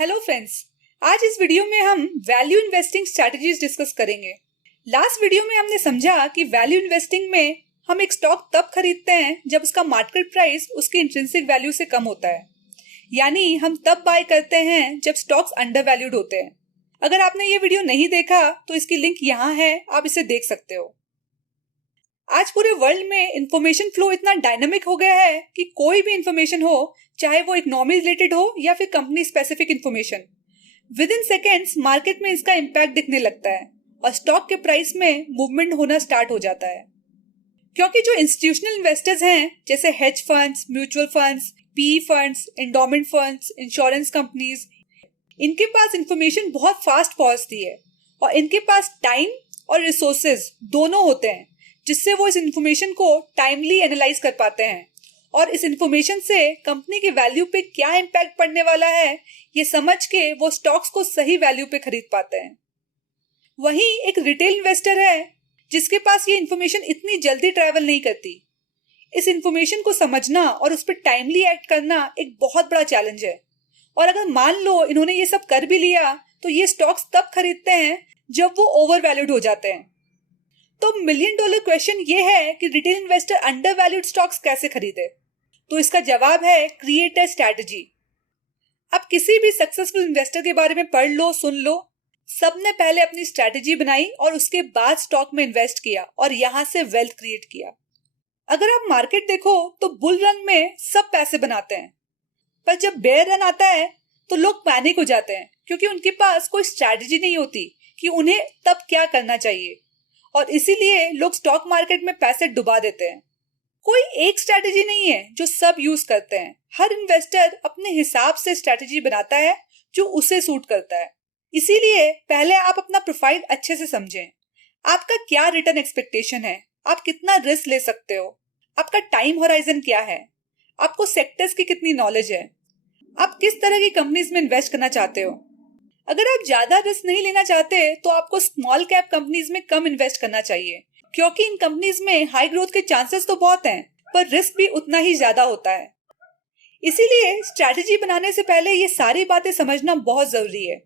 Hello friends, आज इस video में हम वैल्यू इन्वेस्टिंग स्ट्रैटेजीज डिस्कस करेंगे। लास्ट वीडियो में हमने समझा कि वैल्यू इन्वेस्टिंग में हम एक स्टॉक तब खरीदते हैं जब उसका मार्केट प्राइस उसकी इंट्रिंसिक वैल्यू से कम होता है, यानी हम तब बाय करते हैं जब स्टॉक्स अंडर वैल्यूड होते हैं। अगर आपने ये वीडियो नहीं देखा तो इसकी लिंक यहाँ है, आप इसे देख सकते हो। आज पूरे वर्ल्ड में इंफॉर्मेशन फ्लो इतना डायनामिक हो गया है कि कोई भी इंफॉर्मेशन हो, चाहे वो इकोनॉमी रिलेटेड हो या फिर company specific information, with in seconds market में इसका इम्पैक्ट दिखने लगता है और स्टॉक के प्राइस में मूवमेंट होना स्टार्ट हो जाता है। क्योंकि जो इंस्टीट्यूशनल इन्वेस्टर्स हैं, जैसे hedge funds, mutual funds, PE funds, endowment funds, insurance companies, इनके पास इंफॉर्मेशन बहुत फास्ट पहुंचती है और इनके पास टाइम और रिसोर्सेज दोनों होते हैं, जिससे वो इस इंफॉर्मेशन को टाइमली एनालाइज कर पाते हैं और इस इंफॉर्मेशन से कंपनी के वैल्यू पे क्या इम्पैक्ट पड़ने वाला है ये समझ के वो स्टॉक्स को सही वैल्यू पे खरीद पाते हैं। वहीं एक रिटेल इन्वेस्टर है जिसके पास ये इंफॉर्मेशन इतनी जल्दी ट्रैवल नहीं करती। इस इंफॉर्मेशन को समझना और उस पर टाइमली एक्ट करना एक बहुत बड़ा चैलेंज है, और अगर मान लो इन्होंने ये सब कर भी लिया तो ये स्टॉक्स तब खरीदते हैं जब वो ओवर वैल्यूड हो जाते हैं। तो मिलियन डॉलर क्वेश्चन ये है कि retail investor under valued stocks कैसे खरीदे। तो इसका जवाब है क्रिएट अ स्ट्रैटेजी। अब किसी भी सक्सेसफुल इन्वेस्टर के बारे में पढ़ लो, सुन लो, सबने पहले अपनी स्ट्रैटेजी बनाई और उसके बाद स्टॉक में इन्वेस्ट किया और यहां से वेल्थ क्रिएट किया। अगर आप मार्केट देखो तो बुल रन में सब पैसे बनाते हैं, पर जब बेयर रन आता है तो लोग पैनिक हो जाते हैं क्योंकि उनके पास कोई स्ट्रैटेजी नहीं होती कि उन्हें तब क्या करना चाहिए, और इसीलिए लोग स्टॉक मार्केट में पैसे डुबा देते हैं। कोई एक स्ट्रैटेजी नहीं है जो सब यूज करते हैं। हर इन्वेस्टर अपने हिसाब से स्ट्रैटेजी बनाता है जो उसे सूट करता है। इसीलिए पहले आप अपना प्रोफाइल अच्छे से समझें। आपका क्या रिटर्न एक्सपेक्टेशन है, आप कितना रिस्क ले सकते हो, आपका टाइम होराइजन क्या है, आपको सेक्टर्स की कितनी नॉलेज है, आप किस तरह की कंपनीज में इन्वेस्ट करना चाहते हो। अगर आप ज्यादा रिस्क नहीं लेना चाहते तो आपको स्मॉल कैप कंपनीज में कम इन्वेस्ट करना चाहिए, क्योंकि इन कंपनीज में हाई ग्रोथ के चांसेस तो बहुत हैं, पर रिस्क भी उतना ही ज्यादा होता है। इसीलिए स्ट्रैटेजी बनाने से पहले ये सारी बातें समझना बहुत जरूरी है।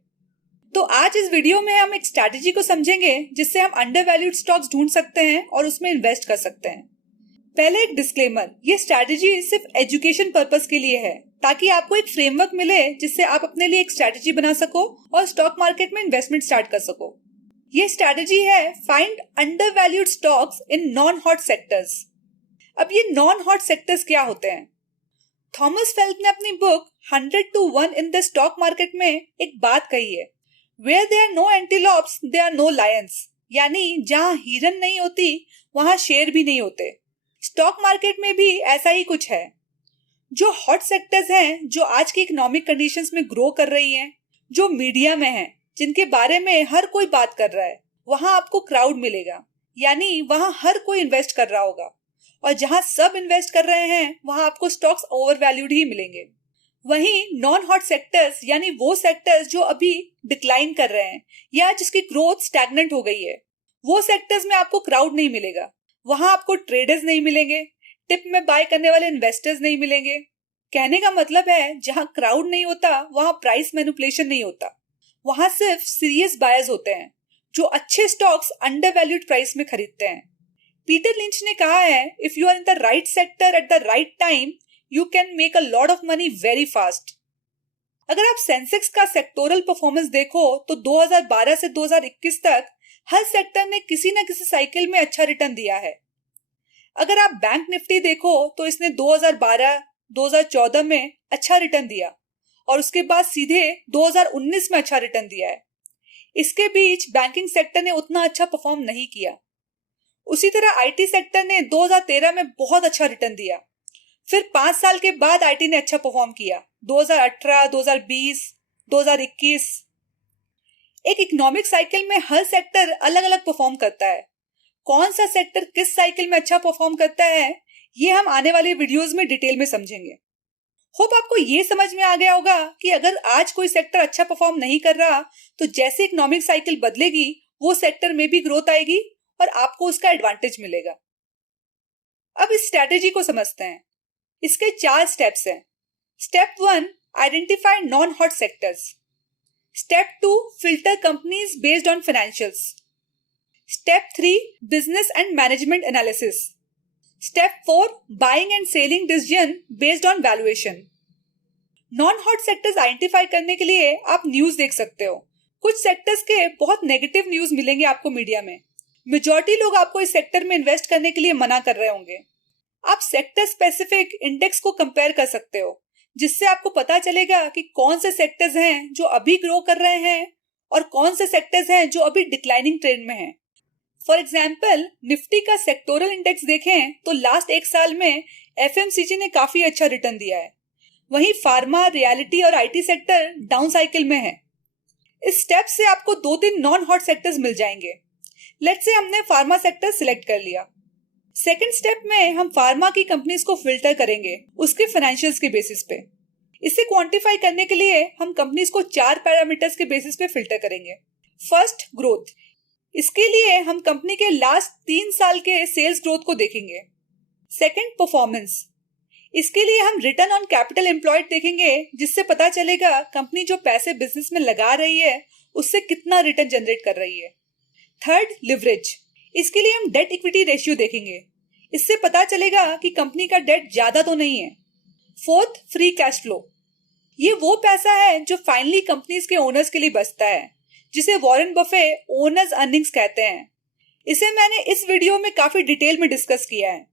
तो आज इस वीडियो में हम एक स्ट्रैटेजी को समझेंगे जिससे हम अंडर वैल्यूड स्टॉक्स ढूंढ सकते हैं और उसमें इन्वेस्ट कर सकते हैं। पहले एक डिस्क्लेमर, ये स्ट्रैटेजी सिर्फ एजुकेशन पर्पस के लिए है, ताकि आपको एक फ्रेमवर्क मिले जिससे आप अपने लिए एक स्ट्रैटेजी बना सको और स्टॉक मार्केट में इन्वेस्टमेंट स्टार्ट कर सको। ये स्ट्रैटेजी है find under valued stocks in non hot sectors. अब ये नॉन हॉट सेक्टर्स क्या होते हैं? थॉमस फेल्प ने अपनी book 100 to 1 in the stock market में एक बात कही है, where there are no antelopes there are no lions, यानी जहां हिरन नहीं होती वहां शेर भी नहीं होते। स्टॉक मार्केट में भी ऐसा ही कुछ है। जो हॉट सेक्टर्स हैं, जो आज की इकोनॉमिक कंडीशंस में ग्रो कर रही हैं, जो मीडिया में हैं, जिनके बारे में हर कोई बात कर रहा है, वहां आपको क्राउड मिलेगा, यानी वहां हर कोई इन्वेस्ट कर रहा होगा, और जहां सब इन्वेस्ट कर रहे हैं वहां आपको स्टॉक्स ओवर वैल्यूड ही मिलेंगे। वहीं नॉन हॉट सेक्टर्स, यानी वो सेक्टर्स जो अभी डिक्लाइन कर रहे हैं या जिसकी ग्रोथ स्टैग्नेंट हो गई है, वो सेक्टर्स में आपको क्राउड नहीं मिलेगा। वहां आपको ट्रेडर्स नहीं मिलेंगे, टिप में बाय करने वाले इन्वेस्टर्स नहीं मिलेंगे। कहने का मतलब है जहां क्राउड नहीं होता वहां प्राइस मैनिपुलेशन नहीं होता, वहां सिर्फ सीरियस बायर्स होते हैं जो अच्छे स्टॉक्स अंडर वैल्यूड प्राइस में खरीदते हैं। पीटर लिंच ने कहा है, if you are in the right sector at the right time you can make a lot of money very fast. अगर आप सेंसेक्स का सेक्टोरल परफॉर्मेंस देखो तो 2012 से 2021 तक हर सेक्टर ने किसी न किसी साइकिल में अच्छा रिटर्न दिया है। अगर आप बैंक निफ्टी देखो तो इसने 2012-2014 में अच्छा रिटर्न दिया और उसके बाद सीधे 2019 में अच्छा रिटर्न दिया है। इसके बीच बैंकिंग सेक्टर ने उतना अच्छा परफॉर्म नहीं किया। उसी तरह आईटी सेक्टर ने 2013 में बहुत अच्छा रिटर्न दिया, फिर 5 साल के बाद आईटी ने अच्छा परफॉर्म किया, 2018, 2020, 2021। एक इकोनॉमिक साइकिल में हर सेक्टर अलग अलग परफॉर्म करता है। कौन सा सेक्टर किस साइकिल में अच्छा परफॉर्म करता है ये हम आने वाले वीडियोस में डिटेल में समझेंगे। होप आपको ये समझ में आ गया होगा कि अगर आज कोई सेक्टर अच्छा परफॉर्म नहीं कर रहा तो जैसे इकोनॉमिक साइकिल बदलेगी वो सेक्टर में भी ग्रोथ आएगी और आपको उसका एडवांटेज मिलेगा। अब इस स्ट्रैटेजी को समझते हैं। इसके 4 स्टेप्स हैं। Step 1, identify non hot sectors. Step 2, filter companies based on financials. Step 3, business and management analysis. Step 4, buying and selling decision based on valuation. Non hot sectors identify करने के लिए आप न्यूज देख सकते हो। कुछ सेक्टर्स के बहुत नेगेटिव न्यूज मिलेंगे आपको मीडिया में। मेजॉरिटी लोग आपको इस सेक्टर में इन्वेस्ट करने के लिए मना कर रहे होंगे। आप सेक्टर स्पेसिफिक इंडेक्स को कंपेयर कर सकते हो, जिससे आपको पता चलेगा कि कौन से सेक्टर्स हैं जो अभी ग्रो कर रहे हैं और कौन से सेक्टर्स हैं जो अभी डिक्लाइनिंग ट्रेंड में हैं। फॉर एग्जाम्पल, निफ्टी का सेक्टोरल इंडेक्स देखें तो लास्ट एक साल में एफएमसीजी ने काफी अच्छा रिटर्न दिया है। वहीं फार्मा, रियलिटी और आईटी सेक्टर डाउन साइकिल में है। इस स्टेप से आपको 2-3 नॉन हॉट सेक्टर्स मिल जाएंगे। लेट्स से हमने फार्मा सेक्टर सिलेक्ट कर लिया। सेकेंड स्टेप में हम फार्मा की कंपनीज को फिल्टर करेंगे उसके फाइनेंशियल्स के बेसिस पे। इसे क्वांटिफाई करने के लिए हम कंपनीज को 4 पैरामीटर्स के बेसिस पे फिल्टर करेंगे। First, growth. इसके लिए हम कंपनी के लास्ट 3 साल के सेल्स ग्रोथ को देखेंगे। Second, performance. इसके लिए हम रिटर्न ऑन कैपिटल एम्प्लॉयड देखेंगे, जिससे पता चलेगा कंपनी जो पैसे बिजनेस में लगा रही है उससे कितना रिटर्न जनरेट कर रही है। Third, leverage. इसके लिए हम डेट इक्विटी रेशियो देखेंगे। इससे पता चलेगा कि कंपनी का डेट ज्यादा तो नहीं है। Fourth, free cash flow. ये वो पैसा है जो फाइनली कंपनीज के ओनर्स के लिए बचता है, जिसे वॉरेन बफे ओनर्स अर्निंग्स कहते हैं। इसे मैंने इस वीडियो में काफी डिटेल में डिस्कस किया है।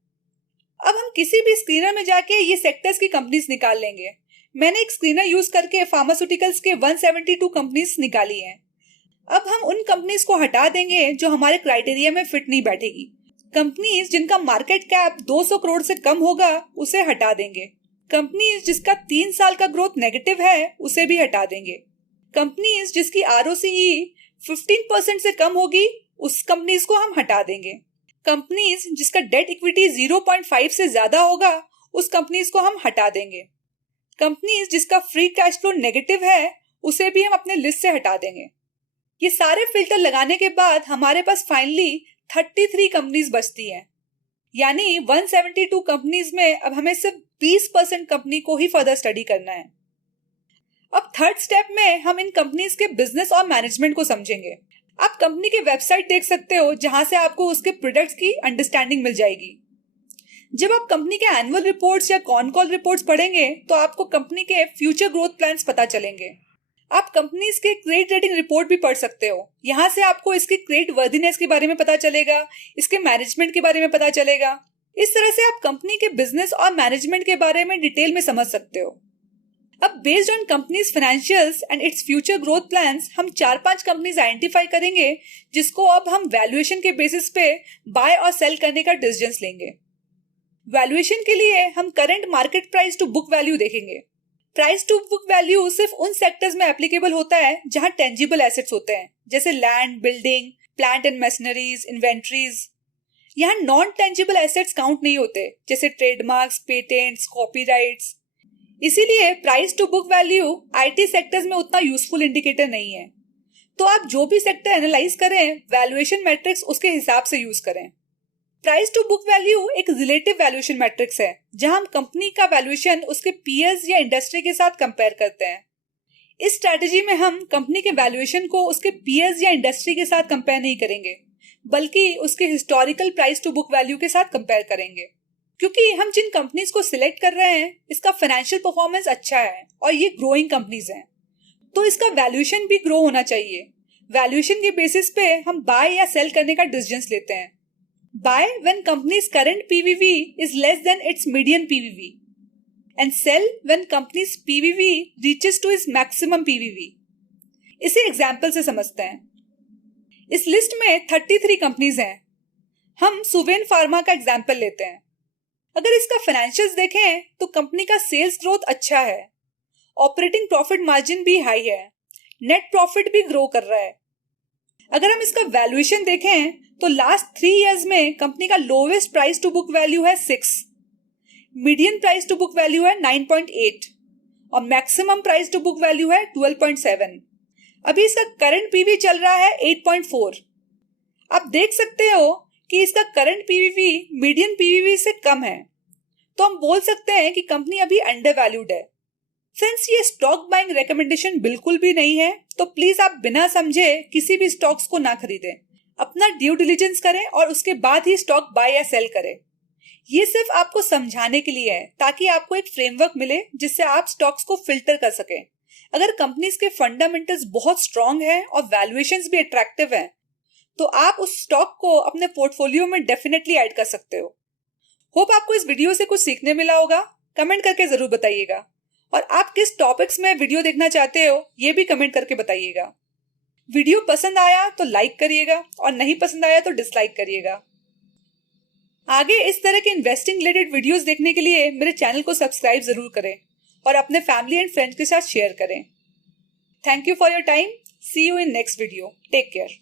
अब हम किसी भी स्क्रीनर में जाके ये सेक्टर्स की कंपनीज निकाल लेंगे। मैंने एक स्क्रीनर यूज करके फार्मास्यूटिकल्स के 172 कंपनीज निकाली हैं। अब हम उन कंपनीज को हटा देंगे जो हमारे क्राइटेरिया में फिट नहीं बैठेगी। कंपनीज जिनका मार्केट कैप 200 करोड़ से कम होगा उसे हटा देंगे। कंपनीज जिसका 3 साल का ग्रोथ नेगेटिव है उसे भी हटा देंगे। कंपनीज जिसकी ROCE 15% से कम होगी उस कंपनीज को हम हटा देंगे। कंपनीज जिसका डेट इक्विटी 0.5 से ज्यादा होगा उस कंपनीज को हम हटा देंगे। कंपनीज जिसका फ्री कैश फ्लो नेगेटिव है उसे भी हम अपने लिस्ट से हटा देंगे। ये सारे फिल्टर लगाने के बाद हमारे पास फाइनली 33 कंपनीज बचती हैं। यानी 172 कंपनीज में अब हमें सिर्फ 20% कंपनी को ही फर्दर स्टडी करना है। अब थर्ड स्टेप में हम इन कंपनीज के बिजनेस और मैनेजमेंट को समझेंगे। आप कंपनी के वेबसाइट देख सकते हो, जहां से आपको उसके प्रोडक्ट्स की अंडरस्टैंडिंग मिल जाएगी। जब आप कंपनी के एनुअल रिपोर्ट्स या कॉन कॉल रिपोर्ट्स पढ़ेंगे तो आपको कंपनी के फ्यूचर ग्रोथ प्लान्स पता चलेंगे। आप कंपनीज के क्रेडिट रेटिंग रिपोर्ट भी पढ़ सकते हो। यहाँ से आपको इसकी क्रेडिट वर्दीनेस के बारे में पता चलेगा, इसके मैनेजमेंट के बारे में पता चलेगा। इस तरह से आप कंपनी के बिजनेस और मैनेजमेंट के बारे में डिटेल में समझ सकते हो। अब based on companies financials and its future growth plans हम 4-5 कंपनीज आइडेंटिफाई करेंगे, जिसको अब हम वैल्यूएशन के बेसिस पे बाय और सेल करने का डिसीजन लेंगे। वैल्यूएशन के लिए हम current market price to book value देखेंगे। प्राइस टू बुक वैल्यू सिर्फ उन सेक्टर्स में एप्लीकेबल होता है जहां टेंजिबल एसेट्स होते हैं, जैसे land, building, plant and machineries, inventories. यहाँ नॉन टेंजिबल एसेट्स काउंट नहीं होते, जैसे ट्रेडमार्क्स, पेटेंट्स, कॉपीराइट्स। इसीलिए price to book value IT sectors में उतना यूजफुल इंडिकेटर नहीं है। तो आप जो भी सेक्टर एनालाइज करें, वैल्यूएशन मैट्रिक्स उसके हिसाब से यूज करें। प्राइस टू बुक वैल्यू एक रिलेटिव वैल्यूएशन मैट्रिक्स है, जहां हम कंपनी का वैल्यूएशन उसके पीयर्स या इंडस्ट्री के साथ कंपेयर करते हैं। इस स्ट्रेटेजी में हम कंपनी के वैल्यूएशन को उसके पीयर्स या इंडस्ट्री के साथ कंपेयर नहीं करेंगे, बल्कि उसके historical price to book value के साथ कंपेयर करेंगे। क्योंकि हम जिन कंपनीज को सिलेक्ट कर रहे हैं, इसका फाइनेंशियल परफॉर्मेंस अच्छा है और ये ग्रोइंग कंपनीज हैं, तो इसका वैल्यूएशन भी ग्रो होना चाहिए। वैल्यूएशन के बेसिस पे हम बाय या सेल करने का डिसीजन लेते हैं। Buy when company's current PVV is less than its median PVV, and sell when company's PVV reaches to its maximum PVV. इसे एग्जाम्पल से समझते हैं। इस लिस्ट में 33 कंपनीज हैं। हम सुवेन फार्मा का एग्जाम्पल लेते हैं। अगर इसका फाइनेंशियल्स देखें तो कंपनी का सेल्स ग्रोथ अच्छा है, ऑपरेटिंग प्रॉफिट मार्जिन भी हाई है, नेट प्रॉफिट भी ग्रो कर रहा है। अगर हम इसका वैल्यूएशन देखें तो लास्ट 3 इयर्स में कंपनी का lowest price to book value है 6, median price to book value है 9.8 और maximum price to book value है 12.7। अभी इसका करंट पीवी चल रहा है 8.4। आप देख सकते हो कि इसका करंट पीवीवी मीडियन पीवीवी से कम है, तो हम बोल सकते हैं कि कंपनी अभी अंडर वैल्यूड है। फ्रेंड्स, ये स्टॉक बाइंग रिकमेंडेशन बिल्कुल भी नहीं है, तो प्लीज आप बिना समझे किसी भी स्टॉक्स को ना खरीदें। अपना ड्यू डिलिजेंस करें और उसके बाद ही स्टॉक बाय या सेल करें। ये सिर्फ आपको समझाने के लिए है ताकि आपको एक फ्रेमवर्क मिले जिससे आप स्टॉक्स को फिल्टर कर सकें। अगर कंपनीज के फंडामेंटल्स बहुत स्ट्रांग हैं और वैल्यूएशंस भी अट्रैक्टिव हैं, तो आप उस स्टॉक को अपने पोर्टफोलियो में डेफिनेटली ऐड कर सकते हो। होप आपको इस वीडियो से कुछ सीखने मिला होगा। कमेंट करके जरूर बताइएगा और आप किस टॉपिक्स में वीडियो देखना चाहते हो ये भी कमेंट करके बताइएगा। वीडियो पसंद आया तो लाइक करिएगा और नहीं पसंद आया तो डिसलाइक करिएगा। आगे इस तरह के इन्वेस्टिंग रिलेटेड वीडियोस देखने के लिए मेरे चैनल को सब्सक्राइब जरूर करें और अपने फैमिली एंड फ्रेंड्स के साथ शेयर करें। Thank you for your time. See you in next video. Take care.